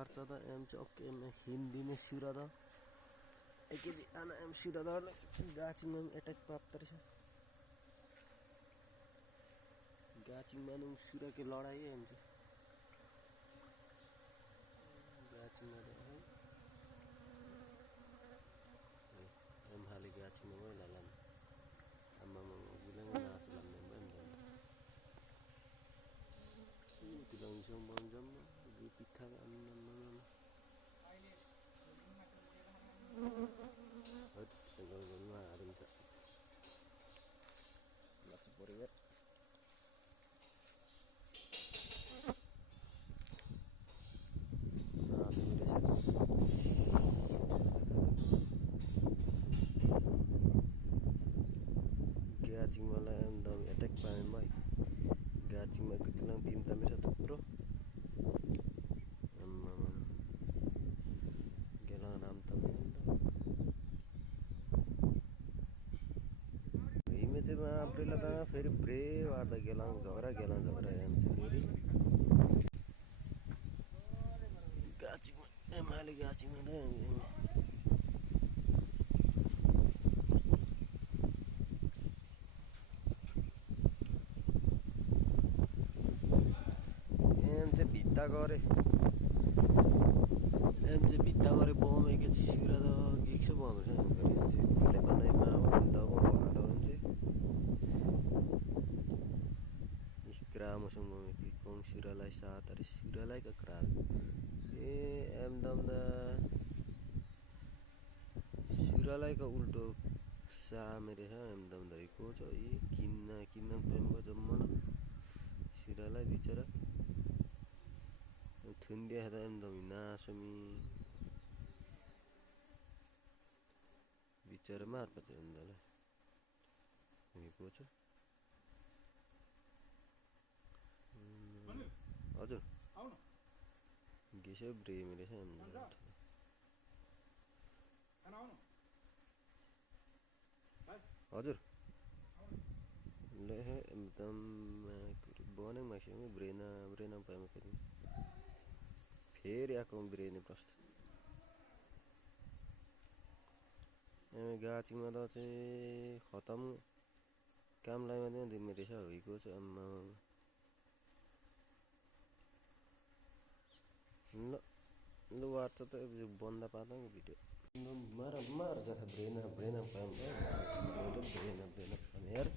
varsa da em çok em hindi में सुरा da एकदी ana em सुरा da गाछिङ में अटैक प्राप्त रहेछ गाछिङ में सुरा के लडाई है हुन्छ गाछिङ में है em hali gaछिङ में लालाम amma bilang na sila member bilang isang jam di pitha at segal ma arum ta laks poriwer na sure sa गाछिङ मलाई एकदम अट्याक पाएन भाइ गाछिङमा कति लाङ पिम तामे छ थुप्रो गेला नाम तामे हिमे चाहिँ आपरेला ता फेरि ब्रे वार्दा गेलाङ झगरा एम चाहिँ फेरि गाछिङमा एमहाले गाछिङमा त भित्ता गरे एम चाहिँ भित्ता गरे बम एकैचोटि सिरा त गिक्सो बम छ ले बनाइमा दबो भदा हुन्छ इक्रामसँग कि कौन सिरालाई साथ अरे सिरालाई का क्राल ए एकदम द सिरालाई का उल्टो सा मेरे है एकदम दैको छ यी किन्न पेम्बो जम्मा सिरालाई बिचरा थुन्दिया था एकदम नासमी बिचरा मार पचे अंदर ये कुछ हजुर गिसे ब्रे मेरे से अंदर हजुर ले है एकदम बने मासे में ब्रेना पाए करी फेरि आएको बिरानी प्रश्न गाछिङमा त चाहिँ खतम काम लाग्यो भने रहेछ होइको छ आम्मा ल वाट्छ त बन्द पार्दा भिडियो मार जाथा ब्रेना पाएँ ब्रेना यार